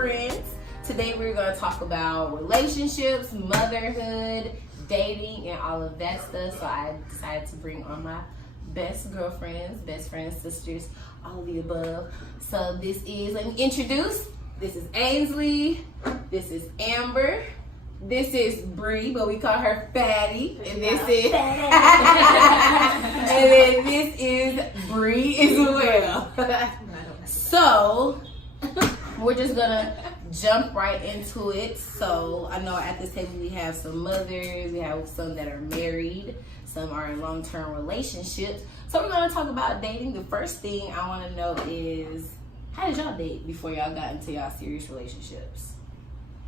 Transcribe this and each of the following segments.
girlfriends. Today we're going to talk about relationships, motherhood, dating, and all of that stuff. So I decided to bring on my best girlfriends, best friends, sisters, all of the above. So this is, let me introduce, this is Ainsley, this is Amber, this is Bree, but we call her Fatty, and this is, and then this is Bree as well. So we're just gonna jump right into it. So I know at this table we have some mothers, we have some that are married, some are in long-term relationships. So we're gonna talk about dating. The first thing I wanna know is, how did y'all date before y'all got into y'all serious relationships?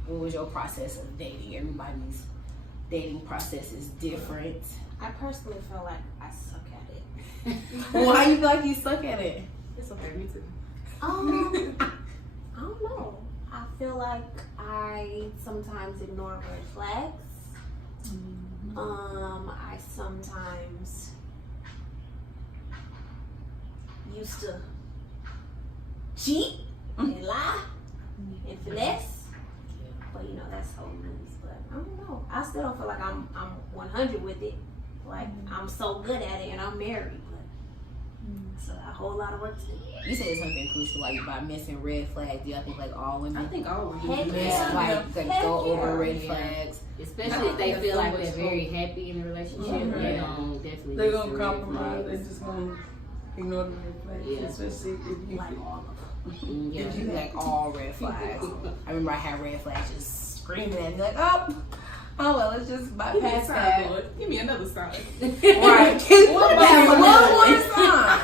What was your process of dating? Everybody's dating process is different. I personally feel like I suck at it. Why you feel like you suck at it? It's okay, me too. I don't know. I feel like I sometimes ignore red flags. I sometimes used to cheat and lie and finesse. But you know, that's whole news. But I don't know. I still don't feel like I'm 100 with it. Like I'm so good at it and I'm married. But it's a whole lot of work to do. You said something crucial, like by missing red flags. Do y'all think like all women I think all women Heck do miss that. like Heck go over yeah. red Yeah. flags? Especially if they feel like they're very happy in a relationship, they're gonna definitely They're miss gonna the red compromise. They're flags. just gonna ignore the red flags. Yeah. Especially if you Like all of them. Yeah, you like all red flags. I remember I had red flags just screaming at me like, oh well, let's just bypass that. Give me another sign. Right. One more sign.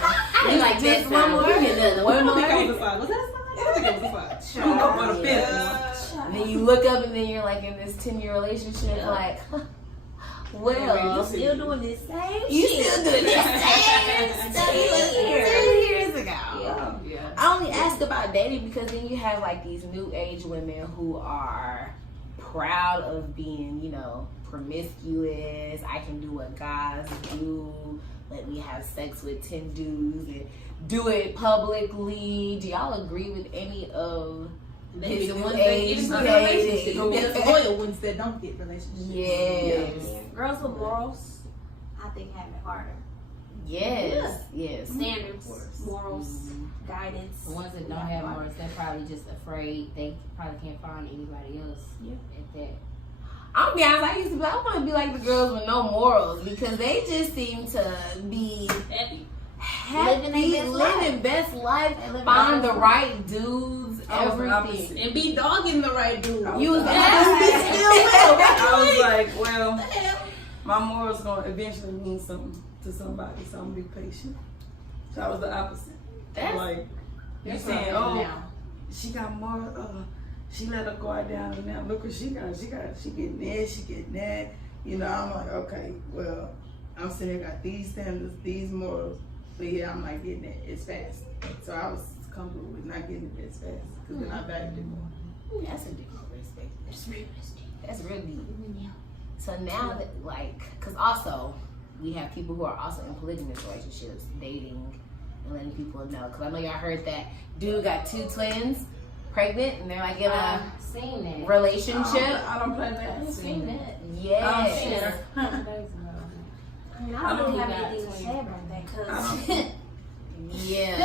You like Just that one sign. more. Give me another One one. more. Was that a sign? I think it was a sign. I'm going for the fifth one. And then you look up and then you're like in this 10-year relationship, like, well, Still doing this same you shit. still doing the same stuff 10 years ago. Yeah. Yeah. I only ask about dating because then you have like these new age women who are proud of being, you know, promiscuous. I can do what guys do. Let me have sex with 10 dudes and do it publicly. Do y'all agree with any of They be this the new ones that get age into the dating? relationship. There's the loyal ones that don't get relationships. Yes. Yeah. Girls with morals, I think, have it harder. Yes. Yes. Standards, morals, guidance. The ones that don't have morals, they're probably just afraid. They probably can't find anybody else at that. I'll be honest, I used to be, I want to be like the girls with no morals because they just seem to be Living their best life. best life, find the right dudes, I was the everything. opposite. And be dogging the right dude. You was I was like, well, my morals gonna eventually mean something to somebody, so I'm gonna be patient. So I was the opposite. That's- Like, you That's saying, what I'm oh, doing now. she got more, she let her guard down, and now look what she getting this, she getting that. You know, I'm like, okay, well, I'm sitting here, got these standards, these morals, but yeah, I'm not getting it as fast. So I was comfortable with not getting it as fast, because then I valued it more. Ooh, that's a different respect. That's real deep. So now that, like, because also we have people who are also in polygamous relationships, dating and letting people know. Because I know y'all heard that dude got 2 twins pregnant and they're like in a Seen that. relationship. I don't play that. Seen that. Yes. I don't share. I mean, I don't really have anything to say about that because Yeah.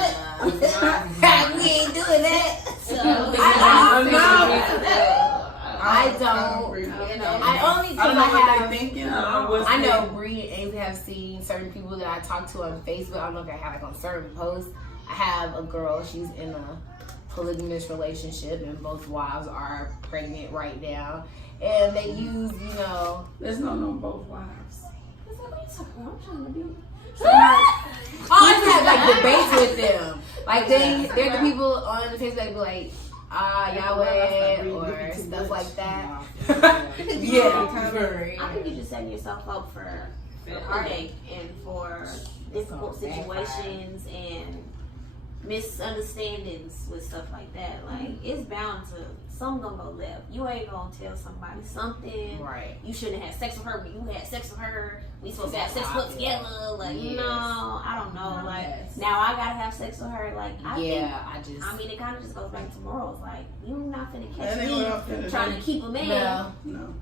We ain't doing that. So, I don't. You know, I only I because don't know I what have. they're thinking. I don't know what's I know Bree and Ainsley have seen certain people that I talk to on Facebook. I don't know if I have like on certain posts. I have a girl, she's in a polygamous relationship and both wives are pregnant right now. And they use, you know, There's no both wives. I'm trying to do. I always have like debates with them. Like they're the people on the Facebook that be like, Yahweh or stuff like that. Yeah. I think you're just setting yourself up for heartache and for difficult situations and misunderstandings with stuff like that. Like it's bound to some gonna go left. You ain't gonna tell somebody something. Right. You shouldn't have sex with her, but you had sex with her. We supposed to have sex with her together. Like Yes. no, I don't know. Like Yes. now I gotta have sex with her. Like I mean, it kind of just goes back to morals. Like you're not finna catch That ain't what I'm finna me trying do. to keep a man No.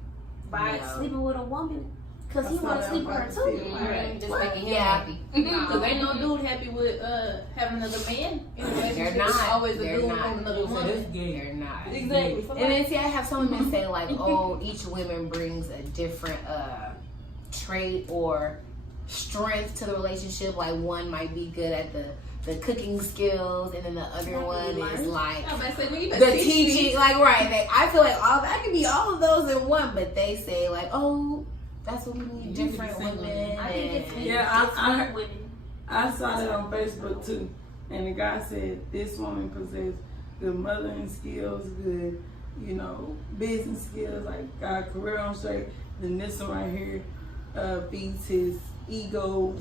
by No. sleeping with a woman because he That's want not to sleep with what her I'm too. saying. Right. Just making him Yeah. happy. Because ain't no dude happy with having another man in a relationship. They're It's not. always a They're dude not. on another woman. They're not. Exactly. So And then see, I have some women say like, oh, each woman brings a different trait or strength to the relationship. Like one might be good at the cooking skills, and then the other one is like I'm about to say, well, you the better teach me. teaching. Like right, I feel like I could be all of those in one, but they say like, oh, that's what we need, You different could be single. women. I think it's and- Yeah, different women. I saw that on Facebook too, and the guy said this woman possessed good mothering skills, good, business skills, like got a career on straight. Then this one right here feeds his ego,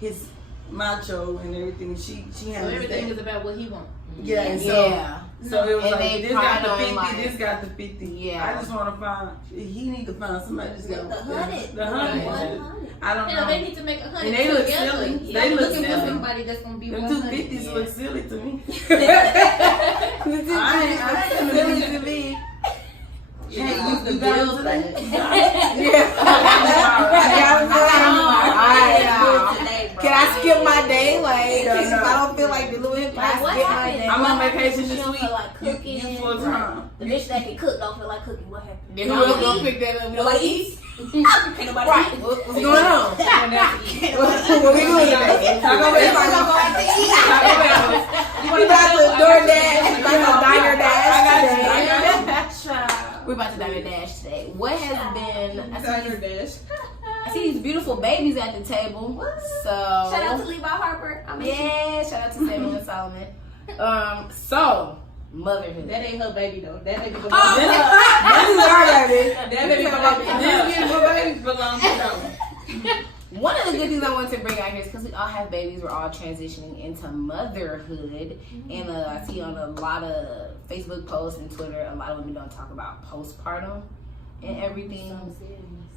his macho and everything. She So has everything that. is about what he wants. Yeah, and so it was And like they this got the pride on, 50, like- this got the 50. Yeah. I just want to find. He need to find somebody that's got The 100. The 100. 100. I don't Hell, know. they need to make 100 And they look together. silly. Yeah, They look looking for silly. somebody that's gonna be Them 100. 250s look silly to me. I silly to me. Yeah, use the you got bills it today? today. You got it? Can I skip my day? Like, Yeah, if I don't feel like doing it, can I Like, what skip my happened? day? I'm on vacation She this don't week. feel like cooking. You full time. The bitch that can cook don't feel like cooking. What happened? Then who else gonna pick that up? Nobody eats. Can't nobody Right. eat. What's going on? What we doing today? Taco Bell. We about to DoorDash. We about to Diner Dash I got today. Child. We about to Diner Dash today. What has been? Diner Dash. I see these beautiful babies at the table. So Shout out to Levi Harper. I mean, yeah, shout out to Samuel and Solomon. So motherhood. That ain't her baby though. That baby belongs Oh, to her. this is our baby. That baby belongs to her. This beautiful baby belongs to them. One of the good things I wanted to bring out here is because we all have babies, we're all transitioning into motherhood. And I see on a lot of Facebook posts and Twitter, a lot of women don't talk about postpartum and everything.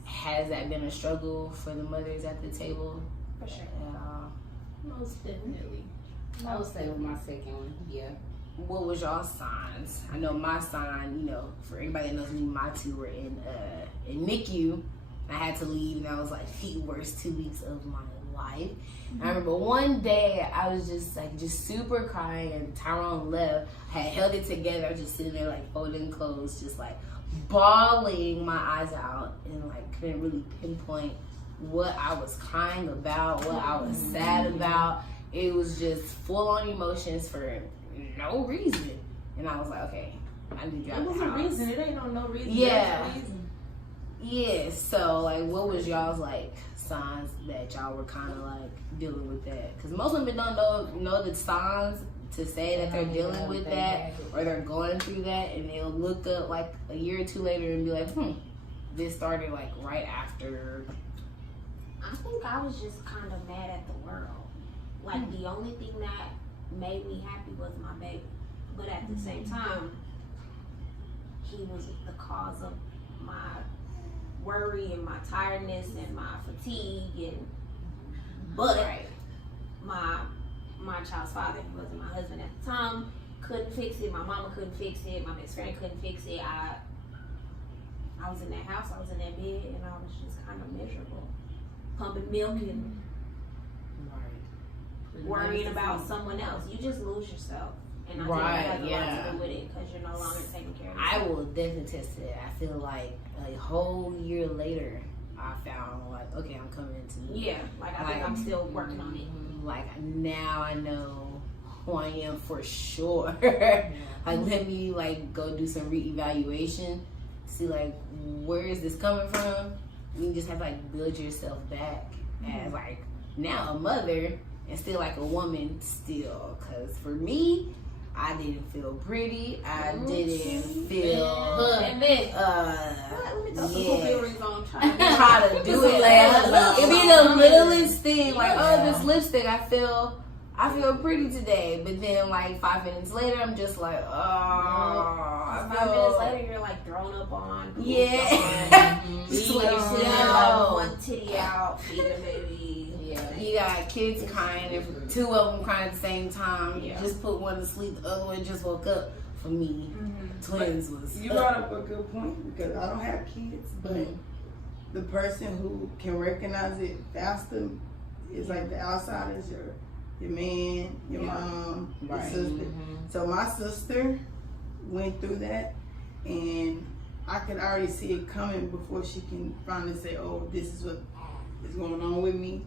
Has that been a struggle for the mothers at the table? for sure. Most definitely. I would say with my second one, yeah. What was y'all signs? I know my sign, for everybody that knows me, my two were in NICU. I had to leave, and that was like the worst 2 weeks of my life. I remember one day I was just super crying, and Tyrone left. I had held it together. I was just sitting there like folding clothes, just like bawling my eyes out, and like couldn't really pinpoint what I was crying about, what I was sad about. It was just full on emotions for no reason, and I was like, okay, I need to get out It of was the a house. reason. It ain't no reason. Yeah. There's a reason. Yeah, so like what was y'all's like signs that y'all were kind of like dealing with that? Because most women don't know the signs to say that they're dealing with that or they're going through that, and they'll look up like a year or two later and be like, this started like right after. I think I was just kind of mad at the world. Like the only thing that made me happy was my baby, but at the same time, he was the cause of my worry and my tiredness and my fatigue but my child's father, who wasn't my husband at the time, couldn't fix it. My mama couldn't fix it. My best friend couldn't fix it. I was in that house, I was in that bed, and I was just kind of miserable, pumping milk and worrying about someone else. You just lose yourself, and I think that has a lot to do with it because you're no longer taking care of yourself. I will definitely test it. I feel like a whole year later, I found like, okay, I'm coming into Yeah, like I think I'm still working on it. Like now I know who I am for sure. Like let me like go do some reevaluation, see like where is this coming from. You just have to like build yourself back as like now a mother and still like a woman still. Cause for me, I didn't feel pretty. I didn't feel Let me throw some earrings on. try to do it. Like, it be the littlest thing. Like, oh, this lipstick, I feel I feel pretty today, but then like 5 minutes later, I'm just like, oh, I 5 feel minutes later, you're like thrown up on. yeah. Just Like, like sitting there, like one titty out, feeding baby. Yeah. You got kids crying, and 2 of them crying at the same time. Yeah. You just put one to sleep, the other one just woke up. For me, twins was. You brought up a good point because I don't have kids, but the person who can recognize it faster is like the outsiders, your man, your mom, your sister. So my sister went through that, and I could already see it coming before she can finally say, "Oh, this is what is going on with me,"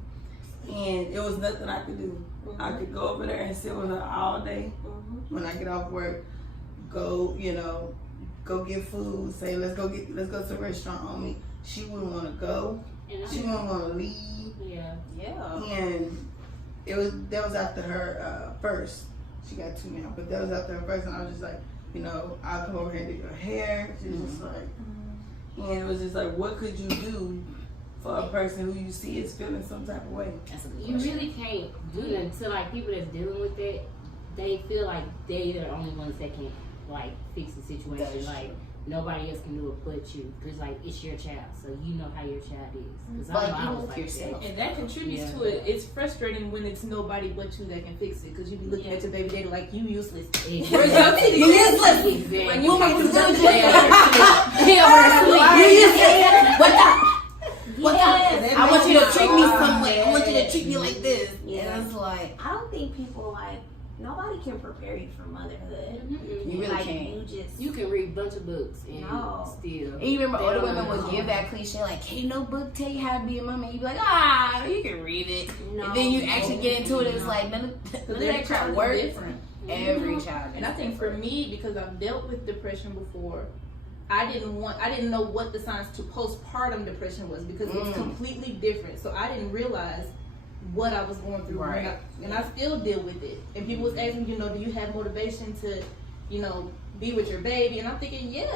and it was nothing I could do. I could go over there and sit with her all day. When I get off work, go get food. Say let's go to a restaurant on me. She wouldn't want to go. She wouldn't want to leave. Yeah. And that was after her first. She got 2 now, but that was after her first, and I was just like, I'll come over here and do your hair. She was just like, and it was just like, what could you do for a person who you see is feeling some type of way? You really can't do that until like people that's dealing with that, they feel like they are the only ones that can like fix the situation. That's like true. Nobody else can do it but you, because like it's your child, so you know how your child is. 'Cause But I know I even was with like yourself. that. And that contributes Yeah. to it. It's frustrating when it's nobody but you that can fix it, because you be looking at your baby daddy like you useless. Exactly. Where's your titty? You useless. Exactly. Like You you make make this this good They over there You useless. What the? What the? Yes. I want you to treat me some way. I want you to treat me like this. Yeah. And it's like, I don't think people like nobody can prepare you for motherhood. you really like can't. You can read a bunch of books and No. still. And you remember They older don't women would know. give that cliche like, "Can't no book tell you how to be a mom," and you'd be like, you can read it. No. And then you actually get into it, it's like none of Because that crap works. different. Every child. And I think for me, because I've dealt with depression before, I didn't know what the signs to postpartum depression was, because it's completely different. So I didn't realize what I was going through, Right. and I still deal with it. And people was asking, do you have motivation to, be with your baby? And I'm thinking, yeah,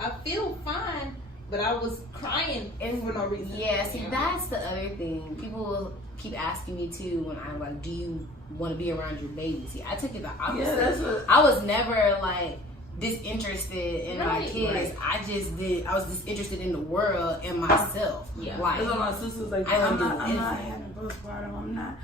I feel fine, but I was crying for no reason. Yeah, see, that's the other thing. People will keep asking me too when I'm like, "Do you want to be around your baby?" See, I took it the opposite. Yeah, that's what. I was never like disinterested in my Right, kids. right. I was disinterested in the world and myself. Yeah. Like, That's what my sister's like. I I'm don't not do having postpartum. I'm not.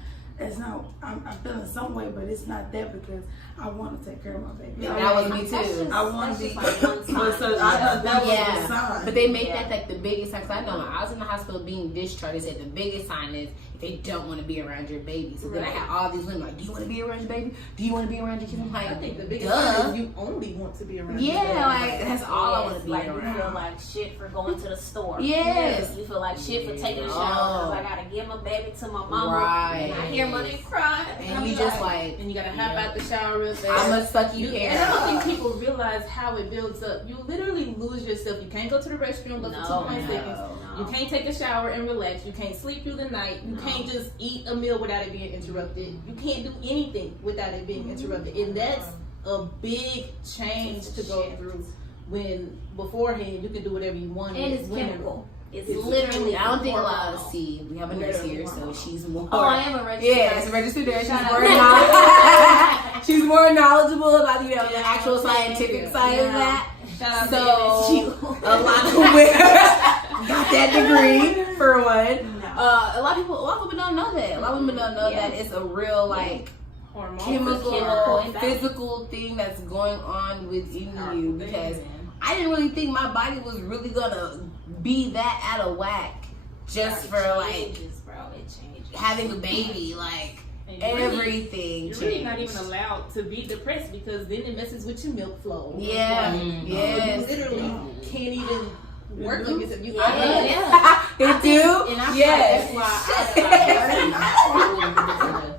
It's not. I'm feeling some way, but it's not that because I want to take care of my baby. and that was me too. I want to That's be. just like one But so sign. I thought that was Yeah. the sign. But they make Yeah. that like the biggest sign. 'Cause I know when I was in the hospital being discharged, they said the biggest sign is if they don't want to be around your baby. So then I had all these women like, "Do you want to be around your baby? Do you want to be around your kids?" I'm like, I think the biggest duh. sign is you only want to be around your baby. Yeah, like that's all I want to be like around. you feel like shit for going to the store. Yes. You feel like shit for taking a shower Oh. because I gotta give my baby to my mama. Right. And I hear money cry. And you just like, And you gotta hop out the shower real fast. I'm a sucky And I don't think parent. people realize how it builds up. You literally lose yourself. You can't go to the restroom, go for 2 seconds. You can't take a shower and relax. You can't sleep through the night. You can't just eat a meal without it being interrupted. You can't do anything without it being interrupted. And that's a big change to go through, when beforehand you can do whatever you want. And it's whenever. chemical. It's It's literally. I don't think a lot of hormonal. see. We have a nurse here, so she's more. Oh, I am a registered. Yeah, it's a registered nurse. She's Shout more, out. she's more knowledgeable about the actual scientific side of Yeah. that. Shout out So MSU. a lot of women got that degree for one. No. A lot of women don't know that. A lot of women don't know Yeah. that it's a real like Hormones. Chemical chemical, imbalance. physical thing that's going on within you. Because Man. I didn't really think my body was really gonna be that out of whack just for like changes, bro. It changes. having a baby. Like And you're really- everything You're really not changed. even allowed to be depressed, because then it messes with your milk flow. Yeah. Like, Yes. You literally can't even work on yourself. You Yeah. They do? And I Yes. feel like that's why I wouldn't produce enough.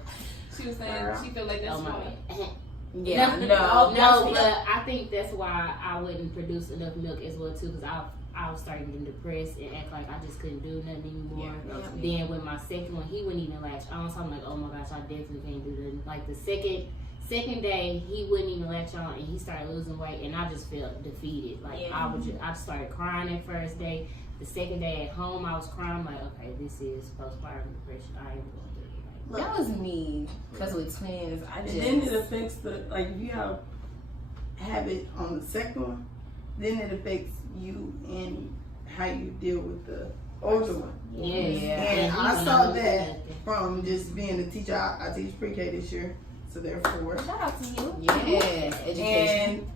She was saying she felt like that's Oh my why. God. Yeah. No, but I think that's why I wouldn't produce enough milk as well too, because I was starting getting depressed and act like I just couldn't do nothing anymore. Then with my second one, he wouldn't even latch on. So I'm like, oh my gosh, I definitely can't do that. Like the second day, he wouldn't even latch on, and he started losing weight, and I just felt defeated. Like I started crying that first day. The second day at home, I was crying like, okay, this is postpartum depression. I am going through it. That was me. Because with twins, I just. And then it affects if you have it on the second one, then it affects you and how you deal with the older one. Yeah. And I saw that from just being a teacher. I teach pre-K this year, so therefore. Shout out to you. Yes, education. And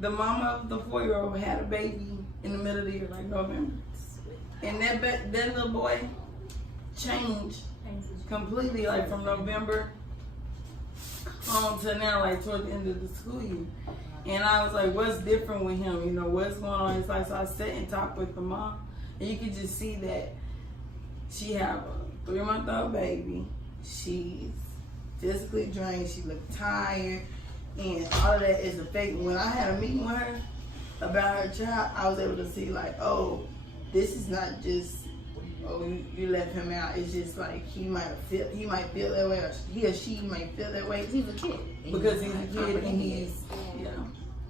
the mama of the 4-year-old had a baby in the middle of the year, like November. And that little boy changed completely, like from November on to now, like toward the end of the school year. And I was like, what's different with him? You know, what's going on? It's like, so I sat and talked with the mom, and you could just see that she have a 3-month-old baby. She's physically drained. She looked tired. And all of that is affecting. When I had a meeting with her about her child, I was able to see like, oh, this is not just, oh, you left him out. It's just like he might feel that way, or he or she might feel that way. He's a kid. Because he's a kid and he's,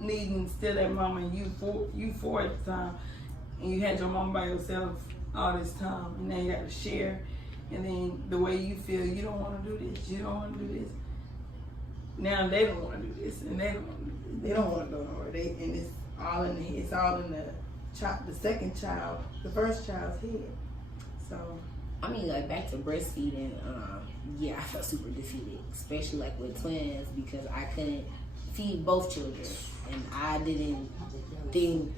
needing still that mama and you four at the time, and you had your mama by yourself all this time, and then you got to share, and then the way you feel, you don't want to do this, you don't want to do this. Now they don't want to do this, and they don't want to go nowhere. And it's all in the second child, the first child's head. So I mean, like back to breastfeeding. I felt super defeated, especially like with twins, because I couldn't feed both children, and I didn't think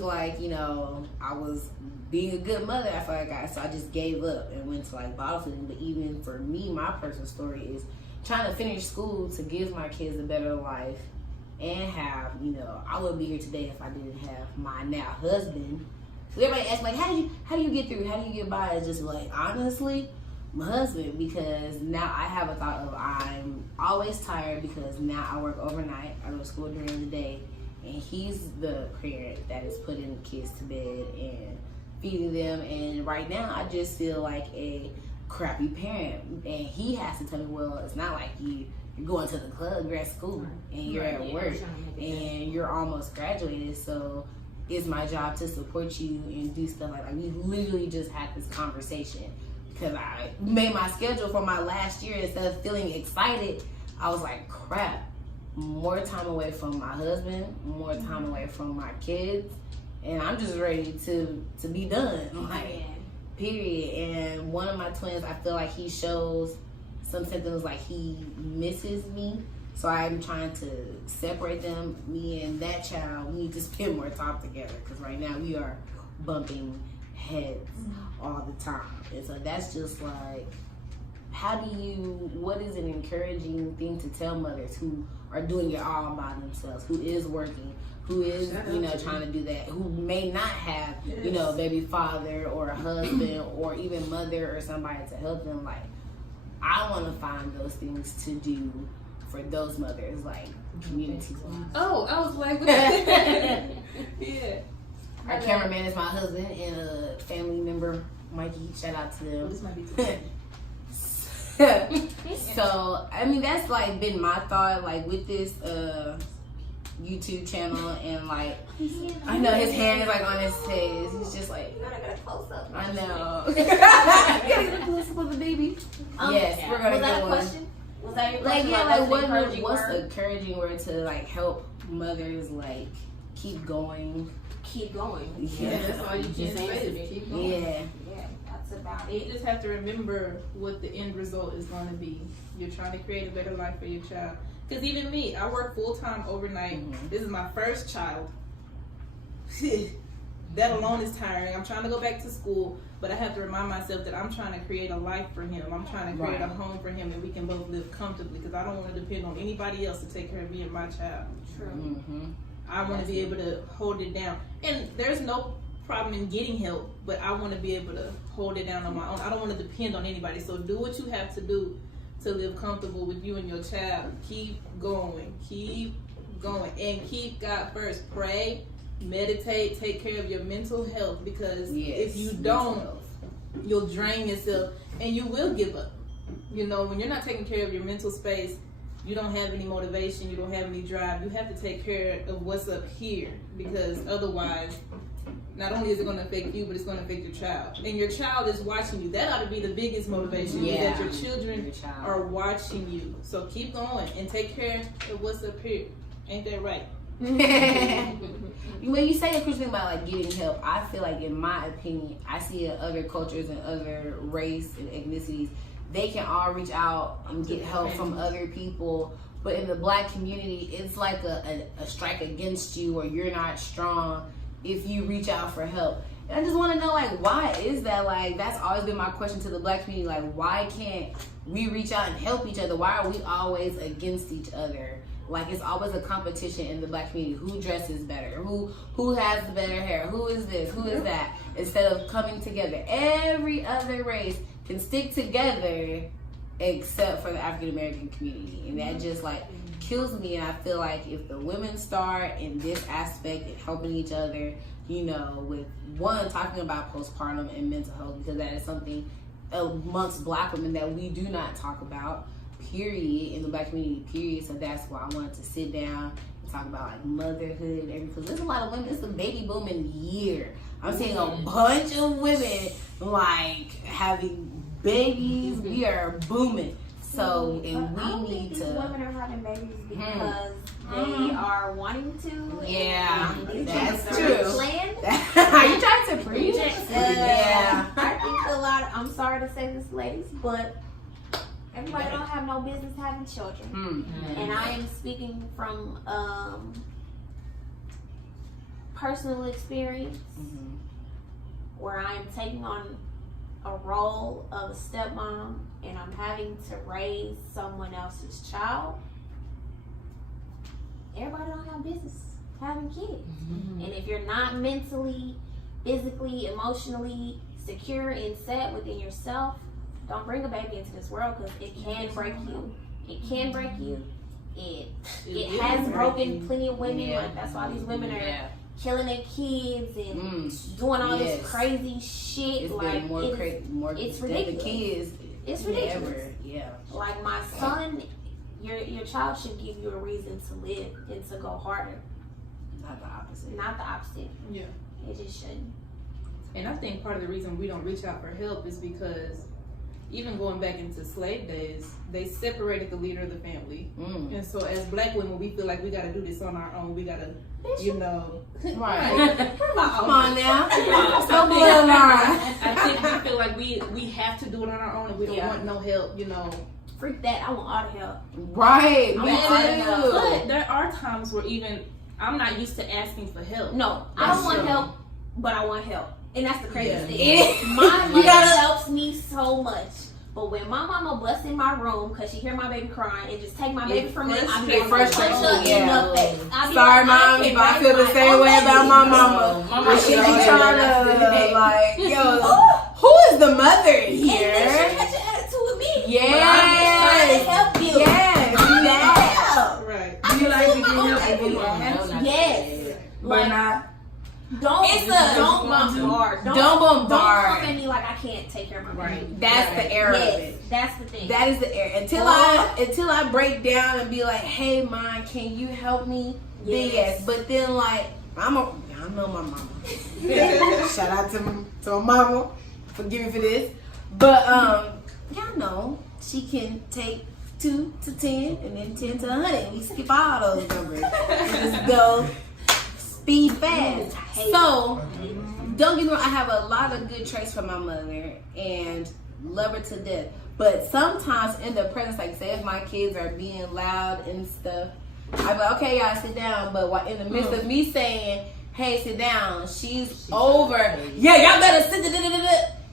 like, you know, I was being a good mother. I felt like so I just gave up and went to like bottle feeding. But even for me, my personal story is trying to finish school to give my kids a better life and have, you know, I wouldn't be here today if I didn't have my now husband. So everybody asks like, how do you get through? How do you get by? It's just like, honestly, my husband, because now I have a thought of I'm always tired because now I work overnight. I go to school during the day, and he's the parent that is putting the kids to bed and feeding them. And right now, I just feel like a crappy parent, and he has to tell me, well, it's not like you're going to the club, you're at school, and you're at work, and you're almost graduated, so it's my job to support you and do stuff like that. We literally just had this conversation because I made my schedule for my last year. Instead of feeling excited, I was like, crap, more time away from my husband, more time away from my kids, and I'm just ready to be done, like, period. And one of my twins, I feel like he shows some symptoms like he misses me. So I'm trying to separate them. Me and that child, we need to spend more time together because right now we are bumping heads all the time. And so that's just like, what is an encouraging thing to tell mothers who are doing it all by themselves, who is working, who is, you know, trying to do that, who may not have, you know, a baby father or a husband or even mother or somebody to help them. Like, I want to find those things to do for those mothers, like community-wise. Oh, I was like, yeah. Our cameraman is my husband and a family member, Mikey. Shout out to them. This might be So, I mean, that's like been my thought, like with this YouTube channel, and like, I know his hand is like on his face. He's just like, I got a close up. I know. You gotta get a close up of the baby. Yes, we're gonna was that get a one. question? Was that your Like, question? yeah, like what's word? the encouraging word to like help mothers like keep going? Keep going. Yeah, that's all you can say is keep going. Yeah. That's about You it. just have to remember what the end result is going to be. You're trying to create a better life for your child. Because even me, I work full-time overnight. Mm-hmm. This is my first child. That alone is tiring. I'm trying to go back to school, but I have to remind myself that I'm trying to create a life for him. I'm trying to create a home for him, and we can both live comfortably, because I don't want to depend on anybody else to take care of me and my child. True. Mm-hmm. I want to be able to hold it down. And there's no problem in getting help, but I want to be able to hold it down on my own. I don't want to depend on anybody. So do what you have to do to live comfortable with you and your child. Keep going, and keep God first. Pray, meditate, take care of your mental health, because if you don't, you'll drain yourself and you will give up. You know, when you're not taking care of your mental space, you don't have any motivation, you don't have any drive. You have to take care of what's up here, because otherwise not only is it going to affect you, but it's going to affect your child. And your child is watching you. That ought to be the biggest motivation, is that your children are watching you. So keep going and take care of what's up here. Ain't that right? When you say a Christian thing about like getting help, I feel like, in my opinion, I see in other cultures and other race and ethnicities, they can all reach out and get help from other people. But in the Black community, it's like a strike against you, or you're not strong if you reach out for help. And I just want to know, like, why is that? Like, that's always been my question to the Black community. Like, why can't we reach out and help each other? Why are we always against each other? Like, it's always a competition in the Black community. Who dresses better? Who has the better hair? Who is this? Who is that? Instead of coming together. Every other race can stick together except for the African American community. And that just, like, kills me. And I feel like if the women start in this aspect and helping each other, you know, with one, talking about postpartum and mental health, because that is something amongst Black women that we do not talk about, period, in the Black community, period. So that's why I wanted to sit down and talk about like motherhood and everything, because there's a lot of women. It's a baby booming year. I'm seeing a bunch of women like having babies. We are booming. So, and we need to. Women are having babies because they are wanting to. Yeah, that's true. Planned. Are you trying to preach? Yeah. I think a lot. I'm sorry to say this, ladies, but everybody don't have no business having children. And I am speaking from personal experience, where I am taking on a role of a stepmom, and I'm having to raise someone else's child. Everybody don't have business having kids. And if you're not mentally, physically, emotionally secure and set within yourself, don't bring a baby into this world, because it can break you. It can break you. It has broken plenty of women. Like, that's why these women are killing their kids and doing all this crazy shit. It's like, been more it's than ridiculous. the kids. It's ridiculous. Ever. Yeah. Like, my son, your child should give you a reason to live and to go harder. Not the opposite. Not the opposite. Yeah. It just shouldn't. And I think part of the reason we don't reach out for help is because even going back into slave days, they separated the leader of the family. And so as Black women, we feel like we got to do this on our own. We got to, you know. Right. Come on now. So good, Laura. I think we feel like we have to do it on our own, and we don't want no help, you know. Freak that. I want all the help. Right. I want all the help. But there are times where even I'm not used to asking for help. No, I don't want help, but I want help. And that's the craziest thing. My mother helps me so much. But when my mama busts in my room because she hear my baby crying and just take my baby from me, I get frustrated in the face. Sorry, Mom, if I feel the same way about my mama. Mama, she be trying to, like, yo, who is the mother here? And then she had your attitude with me. Yes. But I'm just trying to help you. Yes. Right. Do you like to get help if you ask? Yes. But not. Don't bombard. Don't come at me like I can't take care of my baby. That's the error of it. That's the thing. That is the error. Until I break down and be like, hey, Mom, can you help me? Then yes. But then, like, I know my mama. Shout out to my mama. Forgive me for this. But y'all know she can take 2 to 10 and then 10 to 100. We skip all those numbers and just go speed fast. So don't get me wrong, I have a lot of good traits from my mother and love her to death. But sometimes in the presence, like say if my kids are being loud and stuff, I'm like, okay, y'all sit down. But while in the midst of me saying, hey, sit down, she's over. Yeah, y'all better sit.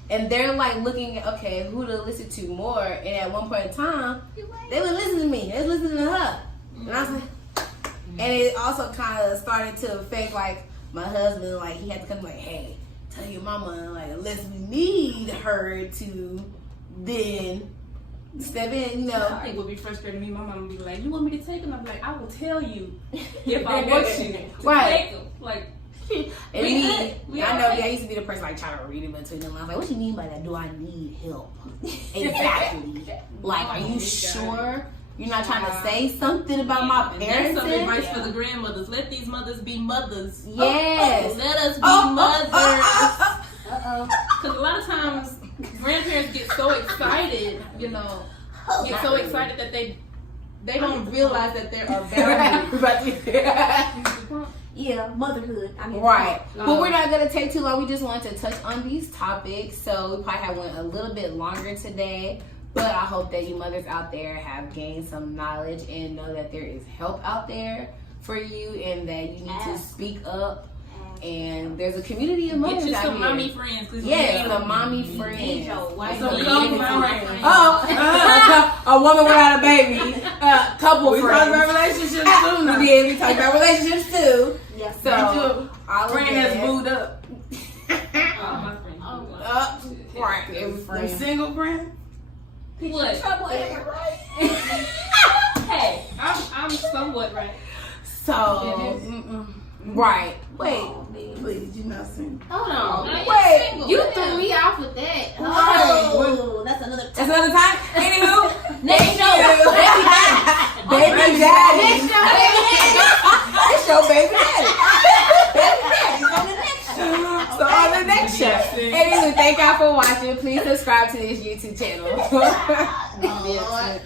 And they're like looking at, okay, who to listen to more. And at one point in time, they would listen to me. They was listening to her. And I was like, and it also kind of started to affect like my husband. Like he had to come like, hey, tell your mama, like unless we need her to, then step in, you know. I think what be frustrating me, my mama would be like, you want me to take them? I'm like, I will tell you if I want you to take them. Like, and I know I used to be the person like trying to read it between them. I was like, what you mean by that? Do I need help? Exactly. Like, are you sure You're not trying to say something about my And there's some parenting. advice for the grandmothers. Let these mothers be mothers. Yes. Let us be mothers. Because a lot of times grandparents get so excited, get so excited that they don't realize that there are boundaries. Yeah, motherhood. I mean, Right. But we're not going to take too long. We just wanted to touch on these topics. So we probably went a little bit longer today. But I hope that you mothers out there have gained some knowledge and know that there is help out there for you and that you need to speak up. And there's a community of mothers Get you out some here. mommy friends. Yes, some mommy friends. A woman without a baby. Couple We talk friends. about relationships too now. We did. We talked about relationships too. Yes. So, all of Friend that. that's booed up. My friends. Right. Every Them friend. single friend. What? Trouble ever. Hey, I'm somewhat right. So, right. Wait. Oh, man. Please, you not single. Hold on. Now Wait, you're single. You threw me off with that. Oh, that's another. That's another time. Anywho, Next show. baby daddy. It's your baby daddy. So on the next show. Anywho, thank y'all for watching. Please subscribe to this YouTube channel. Oh, Lord.